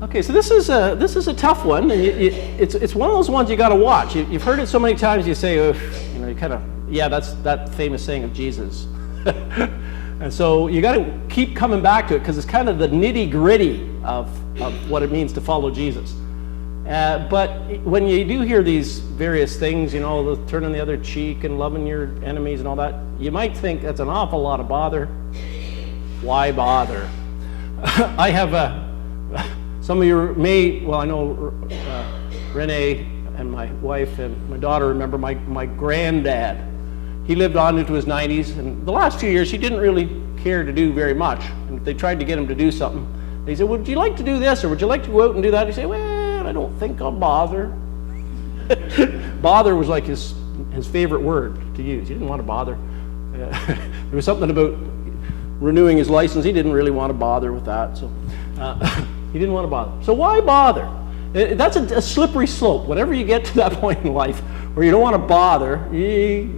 Okay, so this is a tough one, and it's one of those ones you got to watch. You've heard it so many times. You say, you know, you kind of, yeah, that's that famous saying of Jesus, and so you got to keep coming back to it because it's kind of the nitty gritty of what it means to follow Jesus. But when you do hear these various things, you know, the turning the other cheek and loving your enemies and all that, you might think that's an awful lot of bother. Why bother? I have some of you may, well, I know Renee and my wife and my daughter remember my granddad. He lived on into his 90s, and the last 2 years he didn't really care to do very much. And if they tried to get him to do something, they said, would you like to do this, or would you like to go out and do that? He'd say, well, I don't think I'll bother. Bother was like his favorite word to use. He didn't want to bother. There was something about renewing his license. He didn't really want to bother with that, so he didn't want to bother. So why bother? That's a slippery slope. Whenever you get to that point in life where you don't want to bother, you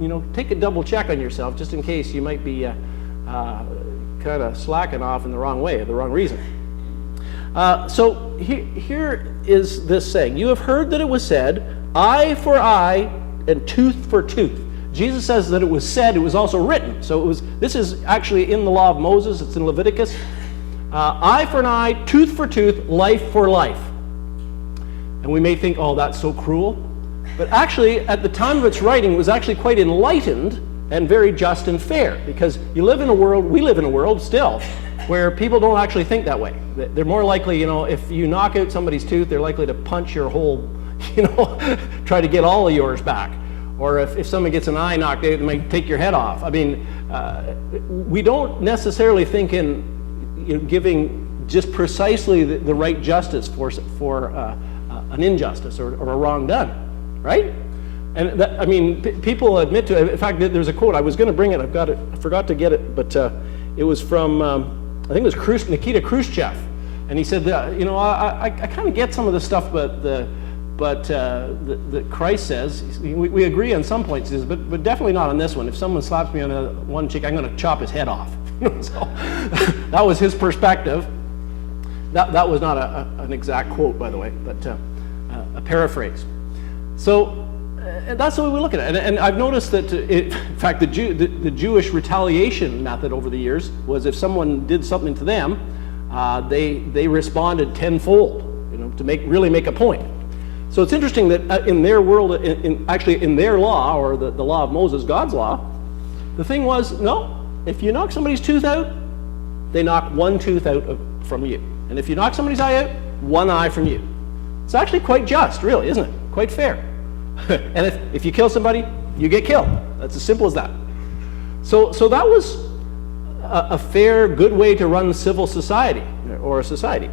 know, take a double check on yourself just in case you might be kind of slacking off in the wrong way, the wrong reason. So here is this saying: you have heard that it was said, eye for eye and tooth for tooth. Jesus says that it was said, it was also written. So this is actually in the law of Moses, it's in Leviticus. Eye for an eye, tooth for tooth, life for life. And we may think, oh, that's so cruel. But actually, at the time of its writing, it was actually quite enlightened and very just and fair, because we live in a world still, where people don't actually think that way. They're more likely, you know, if you knock out somebody's tooth, they're likely to punch your whole, you know, try to get all of yours back. Or if someone gets an eye knocked out, they might take your head off. I mean, we don't necessarily think in, you know, giving just precisely the right justice for an injustice or a wrong done, right? And that, I mean, people admit to it. In fact, there's a quote. I was going to bring it. I forgot to get it, but it was from I think it was Nikita Khrushchev, and he said that, you know, I kind of get some of the stuff, but Christ says, we agree on some points, but definitely not on this one. If someone slaps me on the one cheek, I'm going to chop his head off. So that was his perspective. That was not an exact quote, by the way, but a paraphrase. So that's the way we look at it. And I've noticed that, in fact, the Jewish retaliation method over the years was if someone did something to them, they responded tenfold, you know, to really make a point. So it's interesting that in their world, actually in their law, or the law of Moses, God's law, the thing was, no, if you knock somebody's tooth out, they knock one tooth out from you. And if you knock somebody's eye out, one eye from you. It's actually quite just, really, isn't it? Quite fair. And if you kill somebody, you get killed. That's as simple as that. So that was a fair, good way to run civil society, or a society.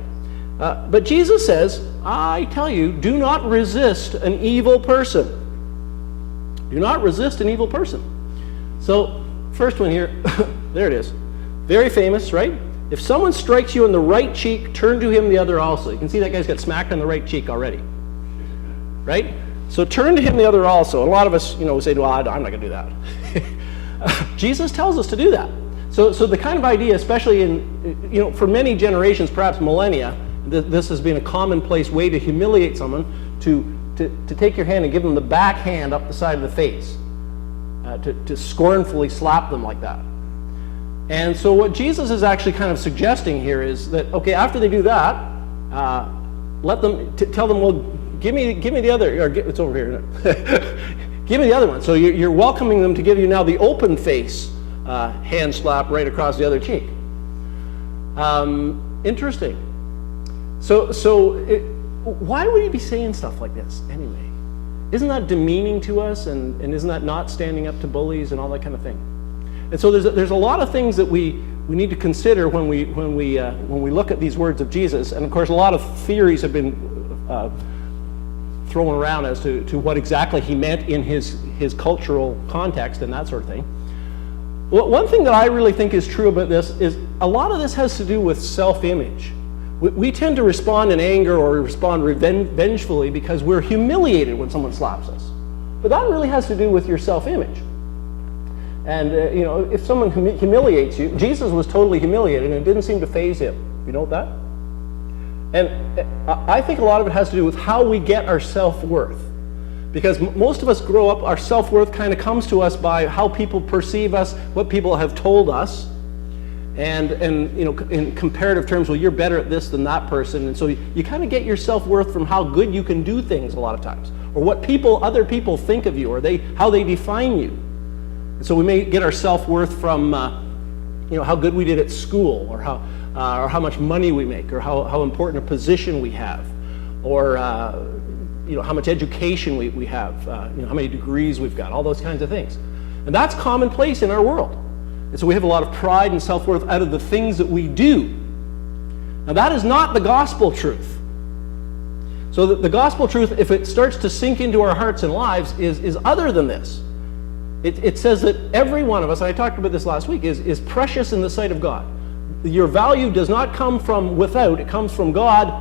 But Jesus says, I tell you, do not resist an evil person. Do not resist an evil person. So, first one here, there it is. Very famous, right? If someone strikes you on the right cheek, turn to him the other also. You can see that guy's got smacked on the right cheek already. Right? So turn to him the other also. A lot of us, you know, say, well, I'm not going to do that. Jesus tells us to do that. So the kind of idea, especially in, you know, for many generations, perhaps millennia, this has been a commonplace way to humiliate someone, to take your hand and give them the backhand up the side of the face, to scornfully slap them like that. And so what Jesus is actually kind of suggesting here is that, okay, after they do that, let them tell them, well, give me the other, or it's over here. Give me the other one. So you're welcoming them to give you now the open face hand slap right across the other cheek. Interesting. So why would he be saying stuff like this anyway? Isn't that demeaning to us, and isn't that not standing up to bullies and all that kind of thing? And so there's a lot of things that we need to consider when we look at these words of Jesus. And of course, a lot of theories have been thrown around as to what exactly he meant in his cultural context and that sort of thing. Well, one thing that I really think is true about this is a lot of this has to do with self-image. We tend to respond in anger or respond vengefully because we're humiliated when someone slaps us. But that really has to do with your self-image. And you know, if someone humiliates you, Jesus was totally humiliated and it didn't seem to faze him. You know that? And I think a lot of it has to do with how we get our self-worth. Because most of us grow up, our self-worth kind of comes to us by how people perceive us, what people have told us. And you know, in comparative terms, well, you're better at this than that person. And so you kind of get your self-worth from how good you can do things a lot of times. Or what other people think of you, or how they define you. And so we may get our self-worth from you know, how good we did at school, or how much money we make, or how important a position we have, or you know, how much education we have, you know, how many degrees we've got, all those kinds of things. And that's commonplace in our world. And so we have a lot of pride and self-worth out of the things that we do. Now that is not the gospel truth. So the gospel truth, if it starts to sink into our hearts and lives, is other than this. It says that every one of us, and I talked about this last week, is precious in the sight of God. Your value does not come from without, it comes from God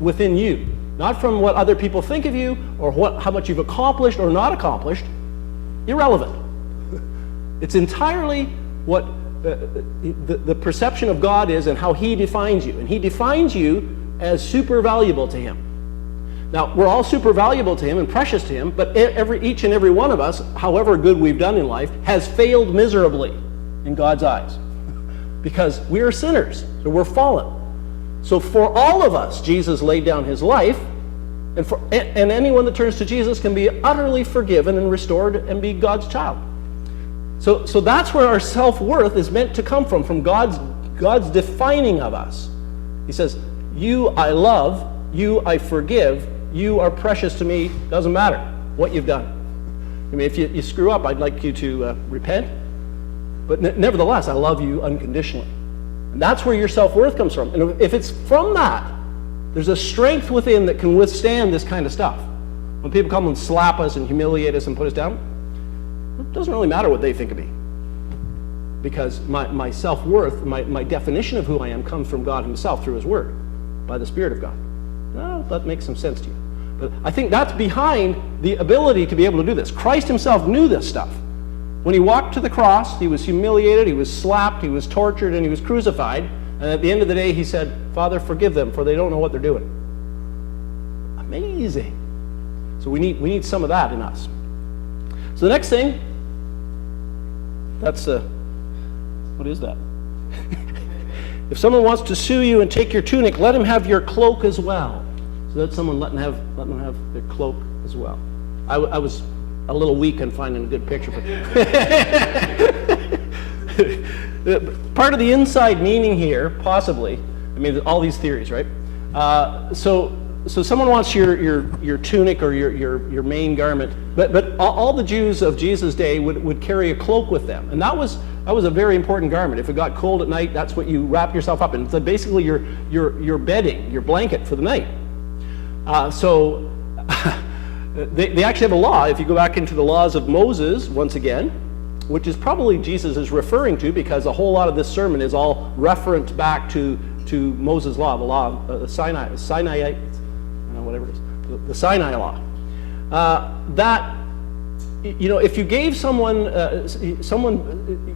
within you. Not from what other people think of you, or how much you've accomplished or not accomplished. Irrelevant. It's entirely what the perception of God is and how He defines you. And He defines you as super valuable to Him. Now, we're all super valuable to Him and precious to Him, but each and every one of us, however good we've done in life, has failed miserably in God's eyes. Because we are sinners, so we're fallen. So for all of us, Jesus laid down His life, and anyone that turns to Jesus can be utterly forgiven and restored and be God's child. So that's where our self-worth is meant to come from God's defining of us. He says, you I love, you I forgive, you are precious to me, doesn't matter what you've done. I mean, if you screw up, I'd like you to repent, but nevertheless, I love you unconditionally. And that's where your self-worth comes from. And if it's from that, there's a strength within that can withstand this kind of stuff. When people come and slap us and humiliate us and put us down, it doesn't really matter what they think of me. Because my self-worth, my definition of who I am comes from God Himself through His Word, by the Spirit of God. Well, that makes some sense to you. But I think that's behind the ability to be able to do this. Christ Himself knew this stuff. When He walked to the cross, He was humiliated, He was slapped, He was tortured, and He was crucified. And at the end of the day, He said, Father, forgive them, for they don't know what they're doing. Amazing. So we need some of that in us. So the next thing, that's what is that? If someone wants to sue you and take your tunic, let him have your cloak as well. So that's someone letting them have their cloak as well. I was a little weak on finding a good picture for part of the inside meaning here, possibly, I mean, all these theories, right? So someone wants your tunic or your main garment, but all the Jews of Jesus' day would carry a cloak with them, and that was a very important garment. If it got cold at night, that's what you wrap yourself up in. It's basically your bedding, your blanket for the night. So they actually have a law. If you go back into the laws of Moses once again, which is probably Jesus is referring to, because a whole lot of this sermon is all referent back to Moses' law, the law of Sinai, whatever it is, the Sinai law. That, you know, if you gave someone,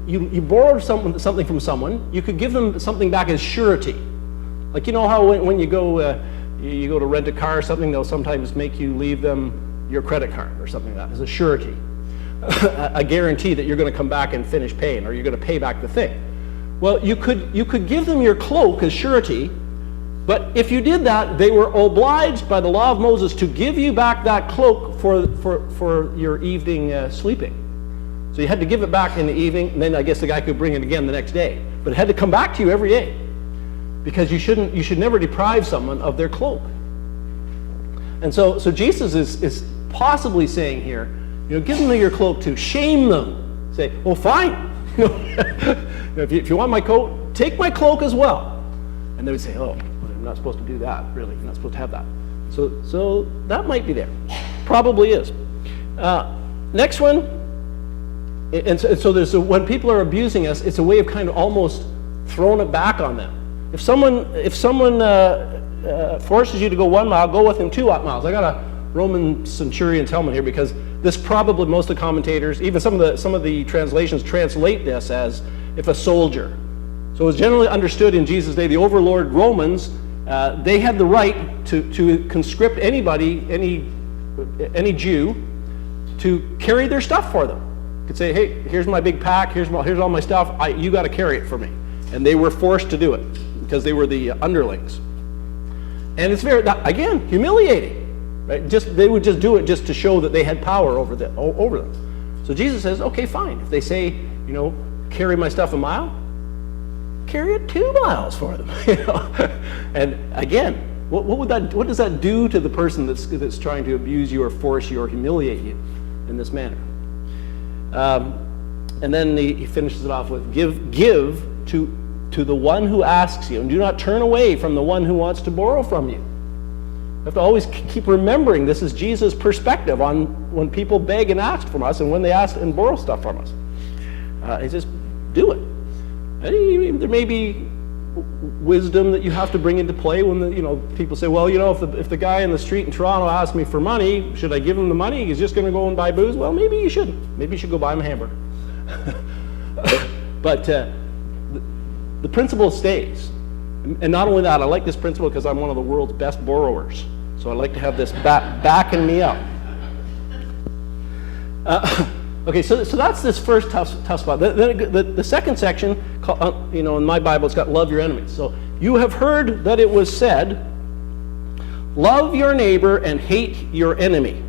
you borrowed something from someone, you could give them something back as surety. Like, you know how when you go to rent a car or something, they'll sometimes make you leave them your credit card or something like that as a surety. A guarantee that you're going to come back and finish paying, or you're going to pay back the thing. Well, you could give them your cloak as surety, but if you did that, they were obliged by the law of Moses to give you back that cloak for your evening sleeping. So you had to give it back in the evening, and then I guess the guy could bring it again the next day. But it had to come back to you every day, because you should never deprive someone of their cloak. And so Jesus is possibly saying here, you know, give them your cloak to shame them. Say, well, fine. If you want my coat, take my cloak as well. And they would say, oh, I'm not supposed to do that, really. You're not supposed to have that. So that might be there. Probably is. Next one, and so there's when people are abusing us, it's a way of kind of almost throwing it back on them. If someone forces you to go 1 mile, go with him 2 miles. I got a Roman centurion's helmet here, because this probably, most of the commentators, even some of the translations translate this as if a soldier. So it was generally understood in Jesus' day, the overlord Romans they had the right to conscript anybody, any Jew, to carry their stuff for them. Could say, hey, here's my big pack, here's all my stuff, you got to carry it for me. And they were forced to do it because they were the underlings. And it's very, again, humiliating. Right? They would just do it just to show that they had power over them. So Jesus says, okay, fine. If they say, carry my stuff a mile, carry it 2 miles for them. And again, what does that do to the person that's trying to abuse you or force you or humiliate you in this manner? And then he finishes it off with, give to the one who asks you, and do not turn away from the one who wants to borrow from you. You have to always keep remembering this is Jesus' perspective on when people beg and ask from us and when they ask and borrow stuff from us. He says, do it. And there may be wisdom that you have to bring into play when people say, well, if the guy in the street in Toronto asks me for money, should I give him the money? He's just going to go and buy booze. Well, maybe you shouldn't. Maybe you should go buy him a hamburger. But the principle stays. And not only that, I like this principle because I'm one of the world's best borrowers. So I like to have this backing me up. Okay, so that's this first tough spot. The second section, in my Bible, it's got love your enemies. So you have heard that it was said, love your neighbor and hate your enemy.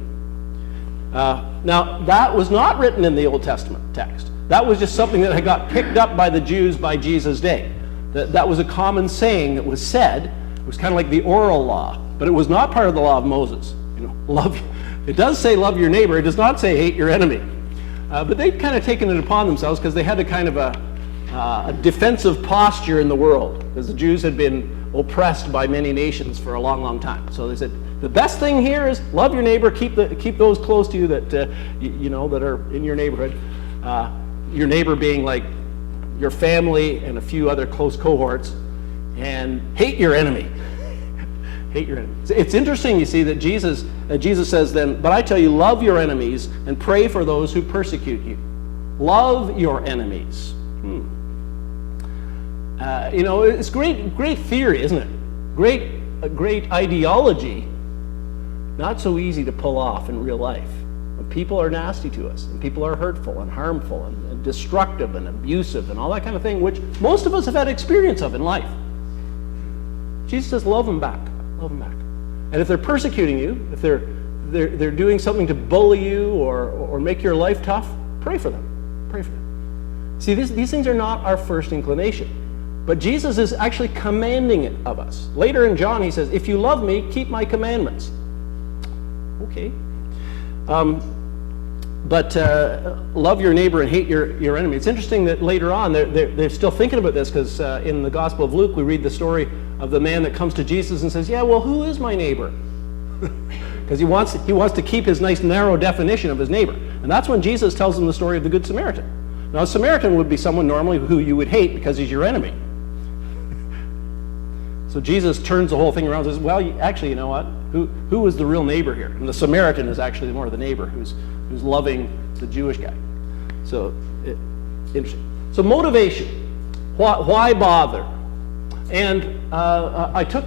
Now, that was not written in the Old Testament text. That was just something that had got picked up by the Jews by Jesus' day. That was a common saying that was said. It was kind of like the oral law, but it was not part of the law of Moses. Love. It does say love your neighbor. It does not say hate your enemy. But they'd kind of taken it upon themselves because they had a kind of a defensive posture in the world, because the Jews had been oppressed by many nations for a long, long time. So they said the best thing here is love your neighbor, keep those close to you that that are in your neighborhood. Your neighbor being like your family and a few other close cohorts, and hate your enemy. Hate your enemy. It's interesting, you see, that Jesus says then, but I tell you, love your enemies and pray for those who persecute you. Love your enemies. It's great theory, isn't it? Great ideology. Not so easy to pull off in real life. When people are nasty to us, and people are hurtful and harmful and destructive and abusive and all that kind of thing, which most of us have had experience of in life. Jesus says, love them back. Love them back. And if they're persecuting you, if they're doing something to bully you or make your life tough, pray for them. Pray for them. See, these things are not our first inclination. But Jesus is actually commanding it of us. Later in John, he says, if you love me, keep my commandments. Okay. But love your neighbor and hate your enemy. It's interesting that later on they're still thinking about this, because in the Gospel of Luke we read the story of the man that comes to Jesus and says, yeah, well, who is my neighbor? Because he wants to keep his nice narrow definition of his neighbor. And that's when Jesus tells him the story of the Good Samaritan. Now, a Samaritan would be someone normally who you would hate because he's your enemy. So Jesus turns the whole thing around and says, well, actually, you know what? Who is the real neighbor here? And the Samaritan is actually more the neighbor who's loving the Jewish guy. So, interesting. So motivation. Why bother? And I took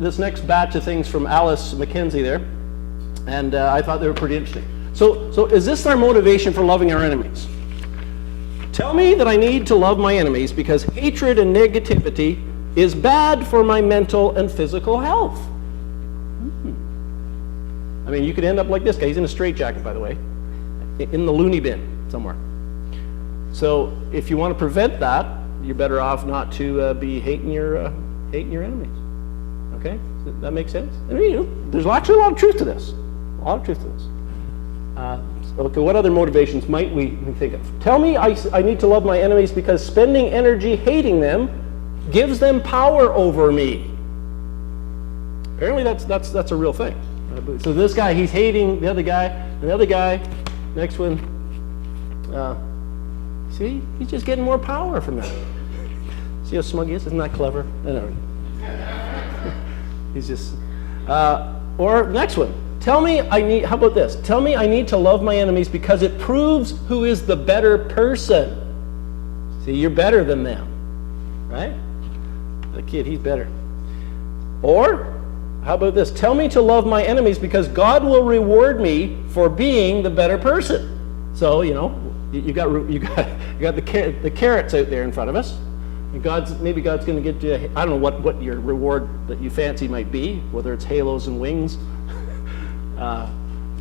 this next batch of things from Alice McKenzie there, and I thought they were pretty interesting. So is this our motivation for loving our enemies? Tell me that I need to love my enemies because hatred and negativity is bad for my mental and physical health. I mean, you could end up like this guy. He's in a straitjacket, by the way, in the loony bin somewhere. So if you want to prevent that, you're better off not to be hating your enemies. Okay? Does that make sense? I mean, there's actually a lot of truth to this. A lot of truth to this. Okay, what other motivations might we think of? Tell me I need to love my enemies because spending energy hating them gives them power over me. Apparently that's a real thing. So this guy, he's hating the other guy, and the other guy, next one, see, he's just getting more power from that. See how smug he is? Isn't that clever? I know. He's just, or next one. How about this? Tell me I need to love my enemies because it proves who is the better person. See, you're better than them, right? The kid, he's better. Or, how about this? Tell me to love my enemies because God will reward me for being the better person. So, you got the carrots out there in front of us. And maybe God's going to get you, I don't know what your reward that you fancy might be, whether it's halos and wings,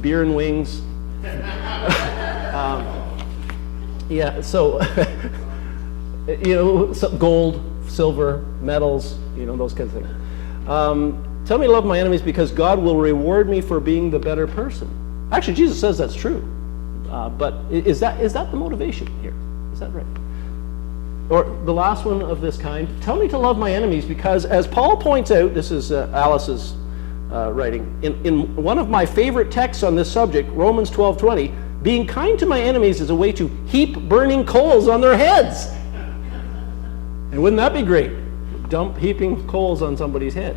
beer and wings. Gold, silver, metals, those kinds of things. Tell me to love my enemies because God will reward me for being the better person. Actually, Jesus says that's true. But is that the motivation here? Is that right? Or the last one of this kind, tell me to love my enemies because, as Paul points out, this is Alice's writing, in one of my favorite texts on this subject, Romans 12:20, being kind to my enemies is a way to heap burning coals on their heads. And wouldn't that be great? Heaping coals on somebody's head.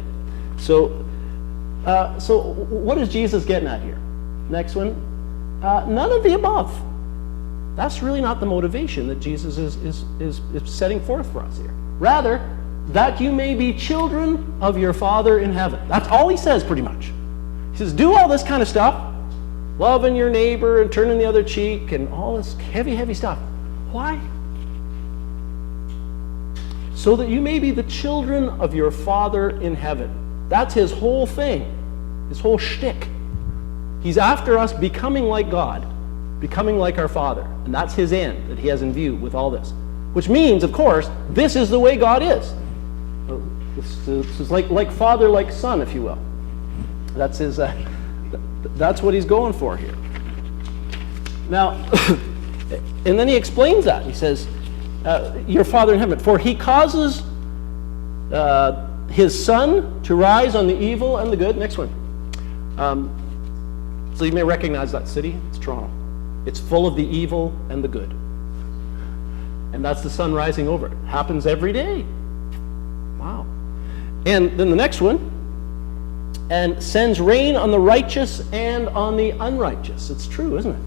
So what is Jesus getting at here? Next one, none of the above. That's really not the motivation that Jesus is setting forth for us here. Rather, that you may be children of your Father in heaven. That's all he says pretty much. He says, do all this kind of stuff, loving your neighbor and turning the other cheek and all this heavy, heavy stuff. Why? So that you may be the children of your Father in heaven. That's his whole thing, his whole shtick. He's after us becoming like God, becoming like our Father. And that's his end that he has in view with all this. Which means, of course, this is the way God is. This is like father, like son, if you will. That's his. That's what he's going for here. Now, and then he explains that. He says, your Father in heaven, for he causes his sun to rise on the evil and the good. Next one. So you may recognize that city. It's Toronto. It's full of the evil and the good. And that's the sun rising over it. Happens every day. Wow. And then the next one, and sends rain on the righteous and on the unrighteous. It's true, isn't it?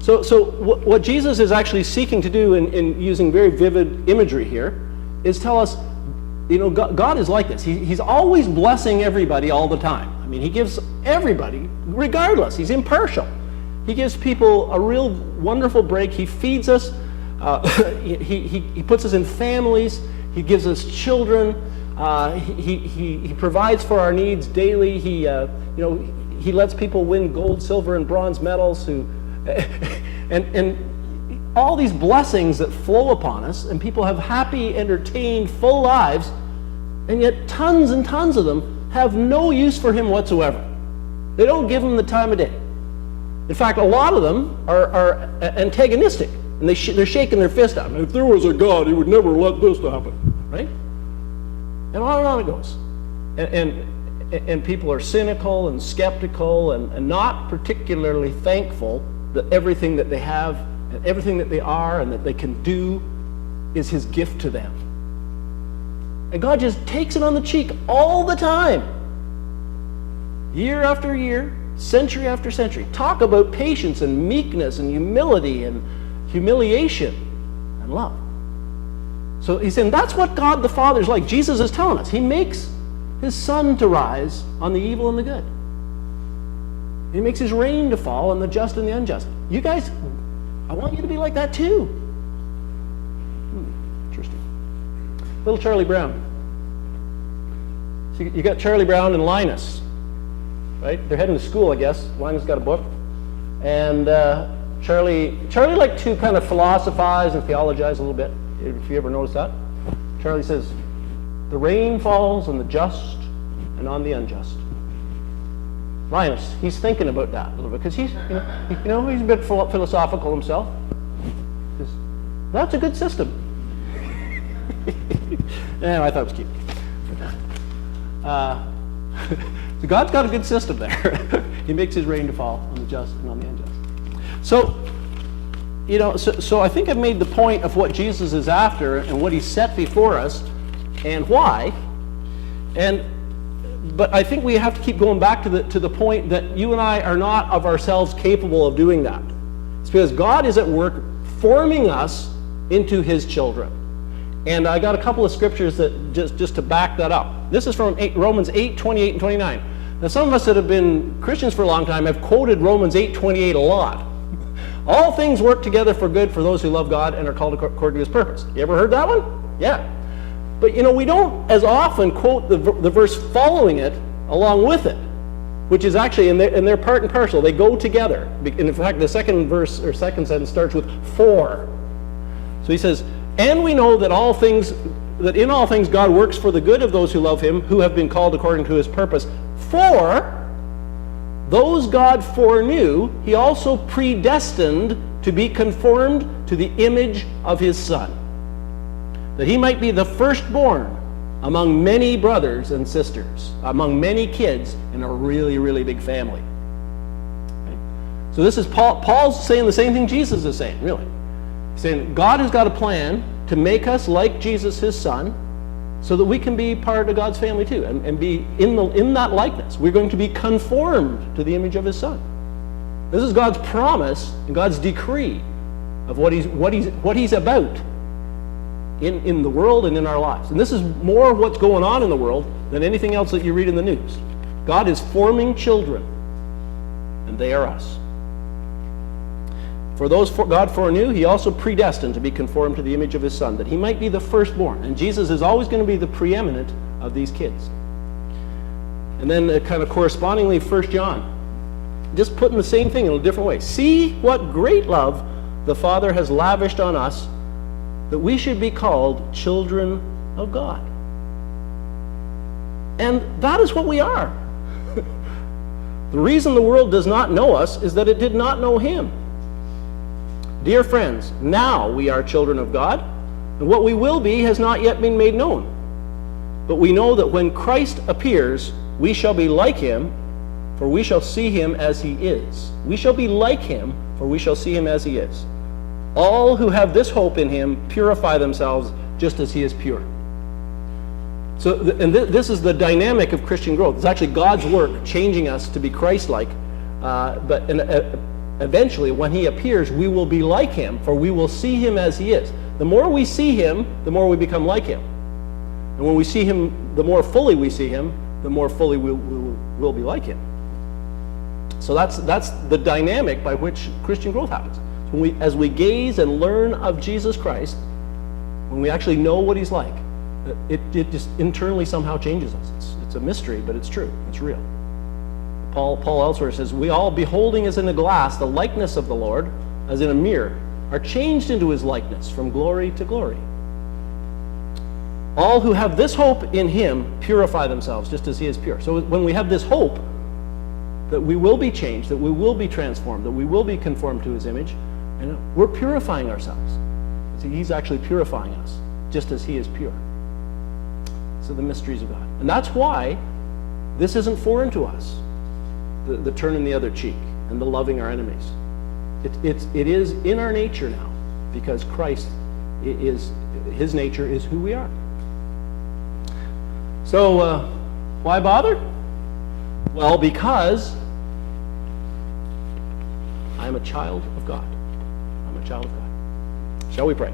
So what Jesus is actually seeking to do in using very vivid imagery here is tell us, God is like this. He's always blessing everybody all the time. I mean, he gives everybody, regardless. He's impartial. He gives people a real wonderful break. He feeds us. He puts us in families. He gives us children. He provides for our needs daily. He lets people win gold, silver, and bronze medals. And all these blessings that flow upon us, and people have happy, entertained, full lives, and yet tons and tons of them have no use for him whatsoever. They don't give him the time of day. In fact, a lot of them are antagonistic, and they're shaking their fist at him. If there was a God, he would never let this happen, right? And on it goes. And people are cynical and skeptical and not particularly thankful that everything that they have and everything that they are and that they can do is his gift to them. And God just takes it on the cheek all the time. Year after year, century after century. Talk about patience and meekness and humility and humiliation and love. So he's saying that's what God the Father is like. Jesus is telling us. He makes his sun to rise on the evil and the good. He makes his rain to fall on the just and the unjust. You guys, I want you to be like that too. Interesting. Little Charlie Brown. So you got Charlie Brown and Linus, right? They're heading to school, I guess. Linus got a book. And Charlie liked to kind of philosophize and theologize a little bit, if you ever noticed that. Charlie says, the rain falls on the just and on the unjust. Linus, he's thinking about that a little bit, because he's a bit philosophical himself. That's a good system. Yeah, I thought it was cute. So God's got a good system there. He makes his rain to fall on the just and on the unjust. So I think I've made the point of what Jesus is after and what he's set before us and why. But I think we have to keep going back to the point that you and I are not of ourselves capable of doing that. It's because God is at work forming us into his children. And I got a couple of scriptures that just to back that up. This is from Romans 8:28 and 29. Now, some of us that have been Christians for a long time have quoted Romans 8:28 a lot. All things work together for good for those who love God and are called according to his purpose. You ever heard that one? Yeah. But we don't as often quote the verse following it along with it, which is actually, and they're part and parcel. They go together. And in fact, the second verse or second sentence starts with for. So he says, and we know that in all things God works for the good of those who love him, who have been called according to his purpose. For those God foreknew, he also predestined to be conformed to the image of his Son, that he might be the firstborn among many brothers and sisters, among many kids in a really, really big family. Okay? So this is Paul's saying the same thing Jesus is saying, really. He's saying God has got a plan to make us like Jesus, his Son, so that we can be part of God's family too, and be in that likeness. We're going to be conformed to the image of his Son. This is God's promise and God's decree of what he's about in the world and in our lives. And this is more what's going on in the world than anything else that you read in the news. God is forming children, and they are us. For those God foreknew, he also predestined to be conformed to the image of his Son, that he might be the firstborn. And Jesus is always going to be the preeminent of these kids. And then kind of correspondingly, 1 John, just putting the same thing in a different way. See what great love the Father has lavished on us, that we should be called children of God. And that is what we are. The reason the world does not know us is that it did not know him. Dear friends, now we are children of God, and what we will be has not yet been made known. But we know that when Christ appears, we shall be like him, for we shall see him as he is. We shall be like him, for we shall see him as he is. All who have this hope in him purify themselves just as he is pure. So, this is the dynamic of Christian growth. It's actually God's work changing us to be Christ-like, eventually, when he appears, we will be like him, for we will see him as he is. The more we see him, the more we become like him. And when we see him, the more fully we see him, the more fully we'll be like him. So that's the dynamic by which Christian growth happens. As we gaze and learn of Jesus Christ, when we actually know what he's like, it just internally somehow changes us. It's a mystery, but it's true. It's real. Paul elsewhere says, we all, beholding as in a glass the likeness of the Lord, as in a mirror, are changed into his likeness from glory to glory. All who have this hope in him purify themselves just as he is pure. So when we have this hope that we will be changed, that we will be transformed, that we will be conformed to his image, and we're purifying ourselves. See, he's actually purifying us just as he is pure. So the mysteries of God. And that's why this isn't foreign to us. The turning the other cheek and the loving our enemies. It is in our nature now, because Christ is, his nature is who we are. So why bother? Well, because I'm a child of God. I'm a child of God. Shall we pray?